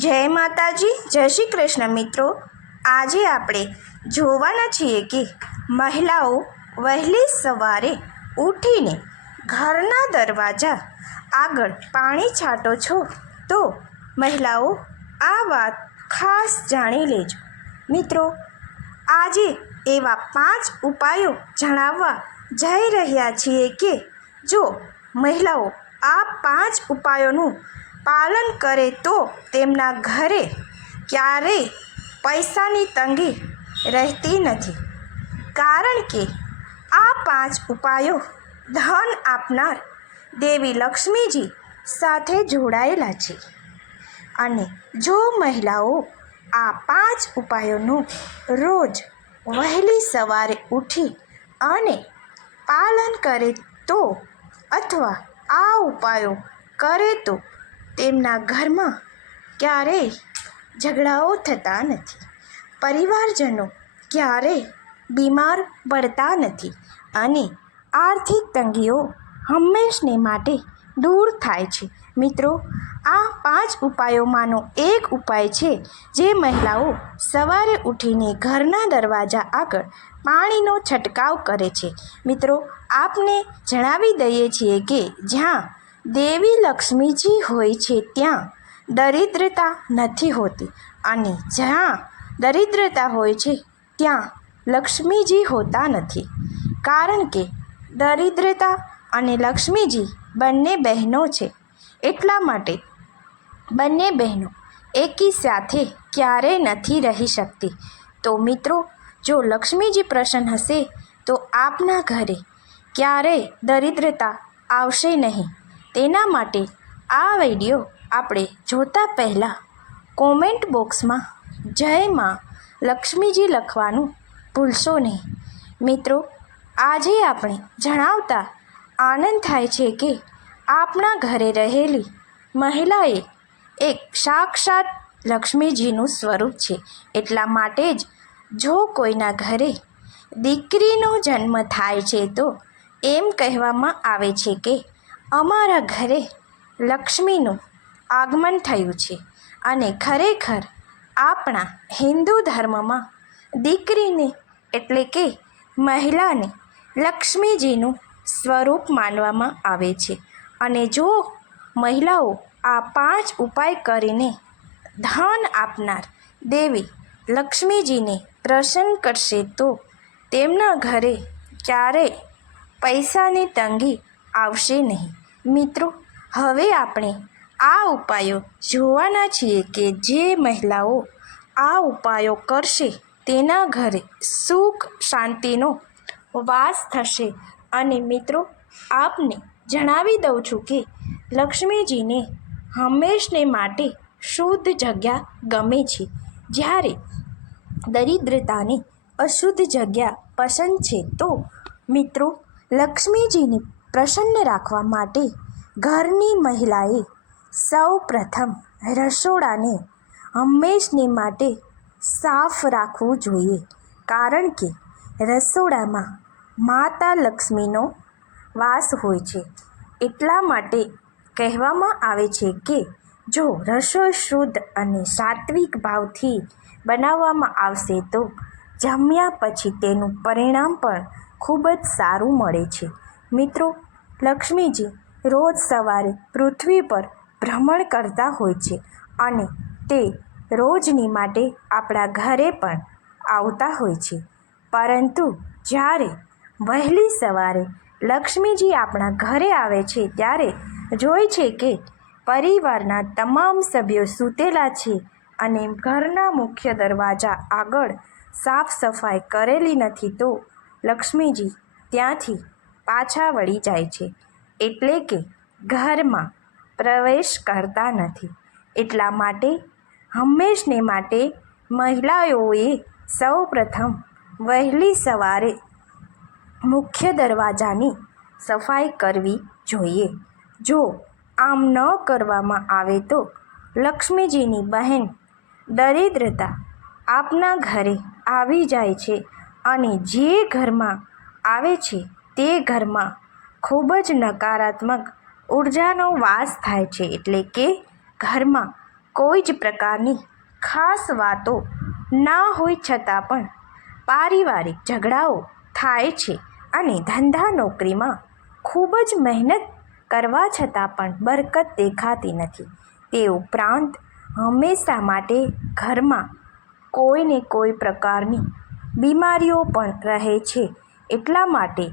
જય માતાજી, જય શ્રી કૃષ્ણ મિત્રો. આજે આપણે જોવાના છીએ કે મહિલાઓ વહેલી સવારે ઉઠીને ઘરના દરવાજા આગળ પાણી છાંટો છો તો મહિલાઓ આ વાત ખાસ જાણી લેજો. મિત્રો, આજે એવા 5 ઉપાયો જણાવવા જઈ રહ્યા છીએ કે જો મહિલાઓ આ 5 ઉપાયોનું પાલન કરે તો તેમના ઘરે ક્યારેય પૈસાની તંગી રહેતી નથી. કારણ કે આ 5 ઉપાયો ધન આપનાર દેવી લક્ષ્મીજી સાથે જોડાયેલા છે. અને જો મહિલાઓ આ 5 ઉપાયોનું રોજ વહેલી સવારે ઉઠી અને પાલન કરે તો અથવા આ ઉપાયો કરે તો તેમના ઘરમાં ક્યારેય ઝઘડાઓ થતા નથી, પરિવારજનો ક્યારેય બીમાર પડતા નથી અને આર્થિક તંગીઓ હંમેશને માટે દૂર થાય છે. મિત્રો, આ 5 ઉપાયોમાંનો એક ઉપાય છે જે મહિલાઓ સવારે ઉઠીને ઘરના દરવાજા આગળ પાણીનો છંટકાવ કરે છે. મિત્રો, આપને જણાવી દઈએ છીએ કે જ્યાં દેવી લક્ષ્મીજી હોય છે ત્યાં દરિદ્રતા નથી હોતી અને જ્યાં દરિદ્રતા હોય છે ત્યાં લક્ષ્મીજી હોતા નથી. કારણ કે દરિદ્રતા અને લક્ષ્મીજી બંને બહેનો છે, એટલા માટે બંને બહેનો એકી સાથે ક્યારેય નથી રહી શકતી. તો મિત્રો, જો લક્ષ્મીજી પ્રસન્ન હશે તો આપના ઘરે ક્યારેય દરિદ્રતા આવશે નહીં. તેના માટે આ વિડીયો આપણે જોતા પહેલાં કોમેન્ટ બોક્સમાં જય માં લક્ષ્મીજી લખવાનું ભૂલશો નહીં. મિત્રો, આજે આપણે જણાવતા આનંદ થાય છે કે આપણા ઘરે રહેલી મહિલાએ એક સાક્ષાત લક્ષ્મીજીનું સ્વરૂપ છે. એટલા માટે જ જો કોઈના ઘરે દીકરીનો જન્મ થાય છે તો એમ કહેવામાં આવે છે કે અમારા ઘરે લક્ષ્મીનું આગમન થયું છે. અને ખરેખર આપણા હિન્દુ ધર્મમાં દીકરીને એટલે કે મહિલાને લક્ષ્મીજીનું સ્વરૂપ માનવામાં આવે છે. અને જો મહિલાઓ આ 5 ઉપાય કરીને ધન આપનાર દેવી લક્ષ્મીજીને પ્રસન્ન કરશે તો તેમના ઘરે ક્યારેય પૈસાની તંગી આવશે નહીં. મિત્રો, હવે આપણે આ ઉપાયો જોવાના છીએ કે જે મહિલાઓ આ ઉપાયો કરશે તેના ઘરે સુખ શાંતિનો વાસ થશે. અને મિત્રો, આપને જણાવી દઉં છું કે લક્ષ્મીજીને હંમેશને માટે શુદ્ધ જગ્યા ગમે છે, જ્યારે દરિદ્રતાને અશુદ્ધ જગ્યા પસંદ છે. તો મિત્રો, લક્ષ્મીજીને પ્રસન્ન રાખવા માટે ઘરની મહિલાએ સૌ પ્રથમ રસોડાને હંમેશને માટે સાફ રાખવું જોઈએ. કારણ કે રસોડામાં માતા લક્ષ્મીનો વાસ હોય છે. એટલા માટે કહેવામાં આવે છે કે જો રસોઈ શુદ્ધ અને સાત્વિક ભાવથી બનાવવામાં આવશે તો જમ્યા પછી તેનું પરિણામ પણ ખૂબ જ સારું મળે છે. મિત્રો, લક્ષ્મીજી રોજ સવારે પૃથ્વી પર ભ્રમણ કરતા હોય છે અને તે રોજની માટે આપણા ઘરે પણ આવતા હોય છે. પરંતુ જ્યારે વહેલી સવારે લક્ષ્મીજી આપણા ઘરે આવે છે ત્યારે જોઈ છે કે પરિવારના તમામ સભ્યો સૂતેલા છે અને ઘરના મુખ્ય દરવાજા આગળ સાફ સફાઈ કરેલી નથી તો લક્ષ્મીજી ત્યાંથી પાછા વળી જાય છે, એટલે કે ઘરમાં પ્રવેશ કરતા નથી. એટલા માટે હંમેશને માટે મહિલાઓએ સૌ પ્રથમ વહેલી સવારે મુખ્ય દરવાજાની સફાઈ કરવી જોઈએ. જો આમ ન કરવામાં આવે તો લક્ષ્મીજીની બહેન દરિદ્રતા આપના ઘરે આવી જાય છે અને જે ઘરમાં આવે છે તે ઘરમાં ખૂબ જ નકારાત્મક ઉર્જાનો વાસ થાય છે. એટલે કે ઘરમાં કોઈ જ પ્રકારની ખાસ વાતો ના હોય છતાં પણ પારિવારિક ઝઘડાઓ થાય છે અને ધંધા નોકરીમાં ખૂબ જ મહેનત કરવા છતાં પણ બરકત દેખાતી નથી. તે ઉપરાંત હંમેશા માટે ઘરમાં કોઈને કોઈ પ્રકારની બીમારીઓ પણ રહે છે. એટલા માટે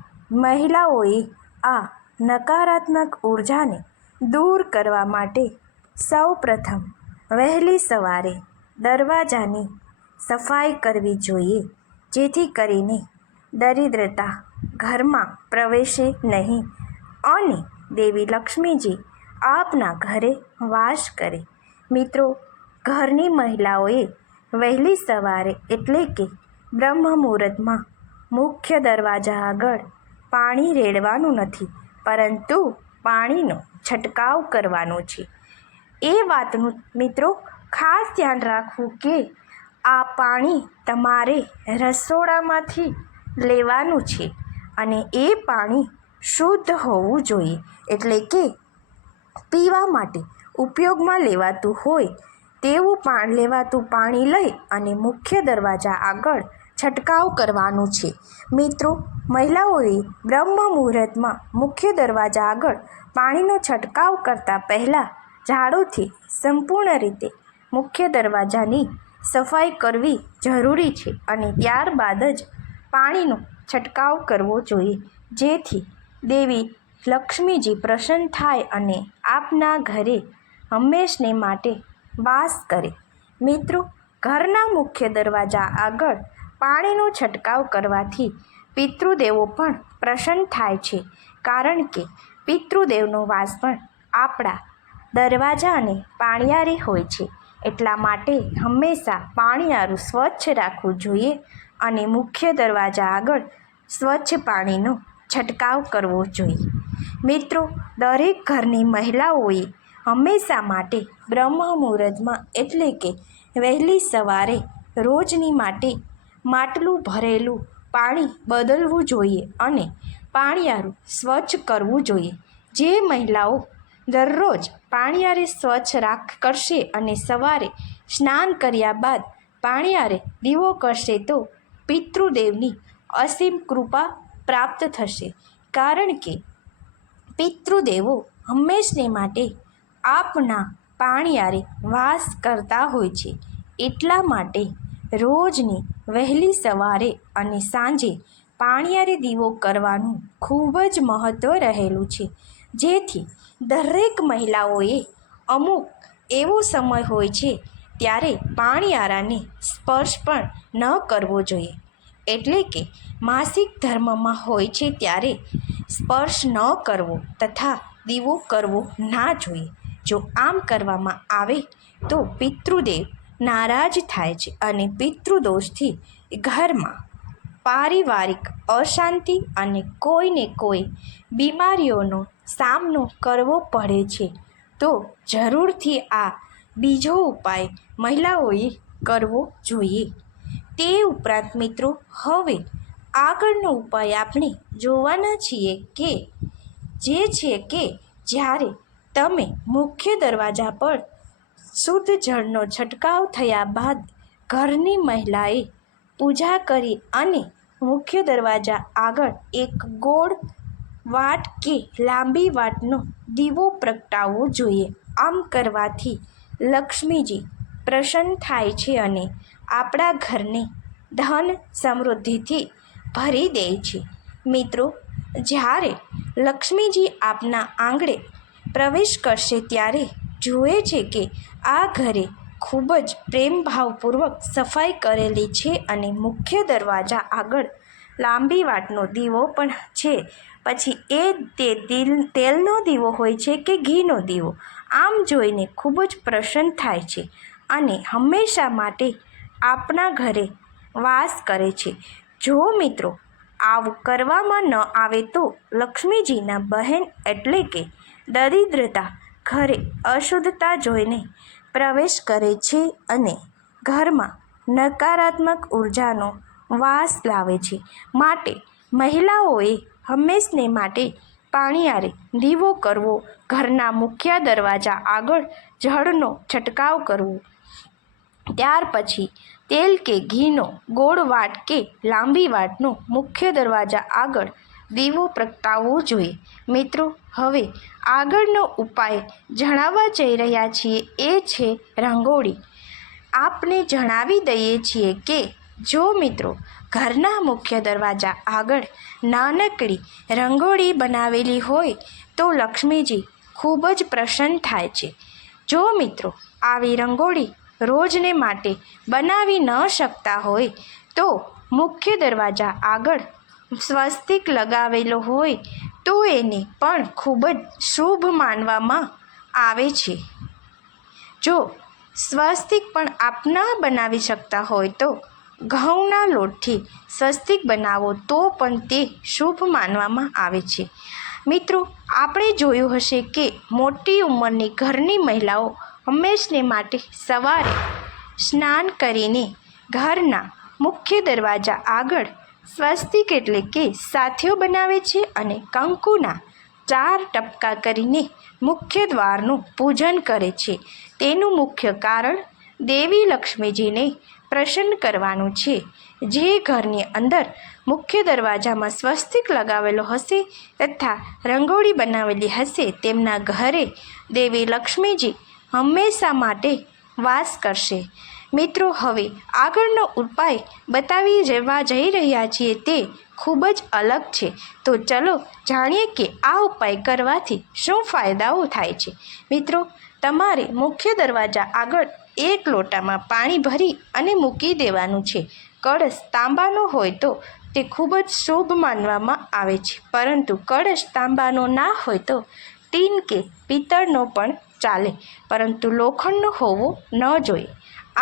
મહિલાઓએ આ નકારાત્મક ઉર્જાને દૂર કરવા માટે સૌપ્રથમ વહેલી સવારે દરવાજાની સફાઈ કરવી જોઈએ, જેથી કરીને દરિદ્રતા ઘરમાં પ્રવેશે નહીં અને દેવી લક્ષ્મીજી આપના ઘરે વાસ કરે. મિત્રો, ઘરની મહિલાઓએ વહેલી સવારે એટલે કે બ્રહ્મ મુહૂર્તમાં મુખ્ય દરવાજા આગળ પાણી રેડવાનું નથી, પરંતુ પાણીનો છંટકાવ કરવાનો છે. એ વાતનું મિત્રો ખાસ ધ્યાન રાખવું કે આ પાણી તમારે રસોડામાંથી લેવાનું છે અને એ પાણી શુદ્ધ હોવું જોઈએ, એટલે કે પીવા માટે ઉપયોગમાં લેવાતું હોય તેવું લેવાતું પાણી લઈ અને મુખ્ય દરવાજા આગળ છંટકાવ કરવાનું છે. મિત્રો, મહિલાઓએ બ્રહ્મ મુહૂર્તમાં મુખ્ય દરવાજા આગળ પાણીનો છંટકાવ કરતાં પહેલાં ઝાડુથી સંપૂર્ણ રીતે મુખ્ય દરવાજાની સફાઈ કરવી જરૂરી છે અને ત્યારબાદ જ પાણીનો છંટકાવ કરવો જોઈએ, જેથી દેવી લક્ષ્મીજી પ્રસન્ન થાય અને આપના ઘરે હંમેશને માટે વાસ કરે. મિત્રો, ઘરના મુખ્ય દરવાજા આગળ પાણીનો છંટકાવ કરવાથી પિતૃદેવો પણ પ્રસન્ન થાય છે, કારણ કે પિતૃદેવનો વાસ પણ આપણા દરવાજા અને પાણિયારે હોય છે. એટલા માટે હંમેશા પાણિયારું સ્વચ્છ રાખવું જોઈએ અને મુખ્ય દરવાજા આગળ સ્વચ્છ પાણીનો છંટકાવ કરવો જોઈએ. મિત્રો, દરેક ઘરની મહિલાઓએ હંમેશા માટે બ્રહ્મ મુહૂર્તમાં એટલે કે વહેલી સવારે રોજની માટે માટલું ભરેલું પાણી બદલવું જોઈએ અને પાણિયારું સ્વચ્છ કરવું જોઈએ. જે મહિલાઓ દરરોજ પાણિયારે સ્વચ્છ કરશે અને સવારે સ્નાન કર્યા બાદ પાણિયારે દીવો કરશે તો પિતૃદેવની અસીમ કૃપા પ્રાપ્ત થશે, કારણ કે પિતૃદેવો હંમેશને માટે આપના પાણિયારે વાસ કરતા હોય છે. એટલા માટે રોજની વહેલી સવારે અને સાંજે પાણિયારે દીવો કરવાનું ખૂબ જ મહત્ત્વ રહેલું છે, જેથી દરેક મહિલાઓએ અમુક એવો સમય હોય છે ત્યારે પાણિયારાને સ્પર્શ પણ ન કરવો જોઈએ. એટલે કે માસિક ધર્મમાં હોય છે ત્યારે સ્પર્શ ન કરવો તથા દીવો કરવો ના જોઈએ. જો આમ કરવામાં આવે તો પિતૃદેવ નારાજ થાય છે અને પિતૃદોષથી ઘરમાં પારિવારિક અશાંતિ અને કોઈને કોઈ બીમારીઓનો સામનો કરવો પડે છે. તો જરૂરથી આ બીજો ઉપાય મહિલાઓએ કરવો જોઈએ. તે ઉપરાંત મિત્રો, હવે આગળનો ઉપાય આપણે જોવાના છીએ કે જે છે કે જ્યારે તમે મુખ્ય દરવાજા પર શુદ્ધ જળનો છંટકાવ થયા બાદ ઘરની મહિલાએ પૂજા કરી અને મુખ્ય દરવાજા આગળ એક ગોળ વાટ કે લાંબી વાટનો દીવો પ્રગટાવવો જોઈએ. આમ કરવાથી લક્ષ્મીજી પ્રસન્ન થાય છે અને આપણા ઘરને ધન સમૃદ્ધિથી ભરી દે છે. મિત્રો, જ્યારે લક્ષ્મીજી આપના આંગણે પ્રવેશ કરશે ત્યારે જુએ છે કે આ ઘરે ખૂબ જ પ્રેમભાવપૂર્વક સફાઈ કરેલી છે અને મુખ્ય દરવાજા આગળ લાંબી વાટનો દીવો પણ છે. પછી તે તેલનો દીવો હોય છે કે ઘીનો દીવો, આમ જોઈને ખૂબ જ પ્રસન્ન થાય છે અને હંમેશા માટે આપના ઘરે વાસ કરે છે. જો મિત્રો આવું કરવામાં ન આવે તો લક્ષ્મીજીના બહેન એટલે કે દરિદ્રતા ઘરે અશુદ્ધતા જોઈને પ્રવેશ કરે છે અને ઘરમાં નકારાત્મક ઉર્જાનો વાસ લાવે છે. માટે મહિલાઓએ હંમેશને માટે પાણીયારે દીવો કરવો, ઘરના મુખ્ય દરવાજા આગળ જળનો છંટકાવ કરવો. ત્યાર પછી તેલ કે ઘીનો ગોળ વાટ કે લાંબી વાટનો મુખ્ય દરવાજા આગળ દીવો પ્રગટાવવો જોઈએ. મિત્રો, હવે આગળનો ઉપાય જણાવવા જઈ રહ્યા છીએ એ છે રંગોળી. આપને જણાવી દઈએ છીએ કે જો મિત્રો ઘરના મુખ્ય દરવાજા આગળ નાનકડી રંગોળી બનાવેલી હોય તો લક્ષ્મીજી ખૂબ જ પ્રસન્ન થાય છે. જો મિત્રો આવી રંગોળી રોજને માટે બનાવી ન શકતા હોય તો મુખ્ય દરવાજા આગળ સ્વસ્તિક લગાવેલો હોય તો એને પણ ખૂબ જ શુભ માનવામાં આવે છે. જો સ્વસ્તિક પણ આપ ન બનાવી શકતા હોય તો ઘઉંના લોટથી સ્વસ્તિક બનાવો તો પણ તે શુભ માનવામાં આવે છે. મિત્રો, આપણે જોયું હશે કે મોટી ઉંમરની ઘરની મહિલાઓ હંમેશને માટે સવારે સ્નાન કરીને ઘરના મુખ્ય દરવાજા આગળ સ્વસ્તિક એટલે કે સાથીઓ બનાવે છે અને કંકુના 4 ટપકા કરીને મુખ્ય દ્વારનું પૂજન કરે છે. તેનું મુખ્ય કારણ દેવી લક્ષ્મીજીને પ્રસન્ન કરવાનું છે. જે ઘરની અંદર મુખ્ય દરવાજામાં સ્વસ્તિક લગાવેલો હશે તથા રંગોળી બનાવેલી હશે તેમના ઘરે દેવી લક્ષ્મીજી હંમેશા માટે વાસ કરશે. મિત્રો, હવે આગળનો ઉપાય બતાવી જઈ રહ્યા છીએ તે ખૂબ જ અલગ છે. તો ચલો જાણીએ કે આ ઉપાય કરવાથી શું ફાયદાઓ થાય છે. મિત્રો, તમારે મુખ્ય દરવાજા આગળ એક લોટામાં પાણી ભરી અને મૂકી દેવાનું છે. કળશ તાંબાનો હોય તો તે ખૂબ જ શુભ માનવામાં આવે છે, પરંતુ કળશ તાંબાનો ના હોય તો ટીન કે પિત્તળનો પણ ચાલે, પરંતુ લોખંડનો હોવો ન જોઈએ.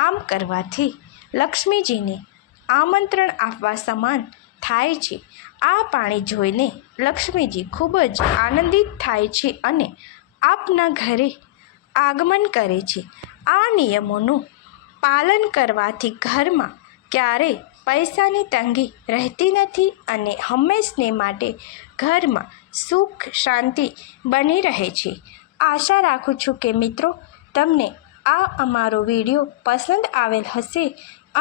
આમ કરવાથી લક્ષ્મીજીને આમંત્રણ આપવા સમાન થાય છે. આ પાણી જોઈને લક્ષ્મીજી ખૂબ જ આનંદિત થાય છે અને આપના ઘરે આગમન કરે છે. આ નિયમોનું પાલન કરવાથી ઘરમાં ક્યારેય પૈસાની તંગી રહેતી નથી અને હંમેશને માટે ઘરમાં સુખ શાંતિ બની રહે છે. આશા રાખું છું કે મિત્રો તમને આ અમારો વિડીયો પસંદ આવેલ હશે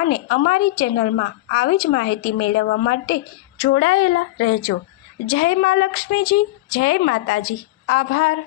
અને અમારી ચેનલમાં આવી જ માહિતી મેળવવા માટે જોડાયેલા રહેજો. જય મા લક્ષ્મીજી, જય માતાજી. આભાર.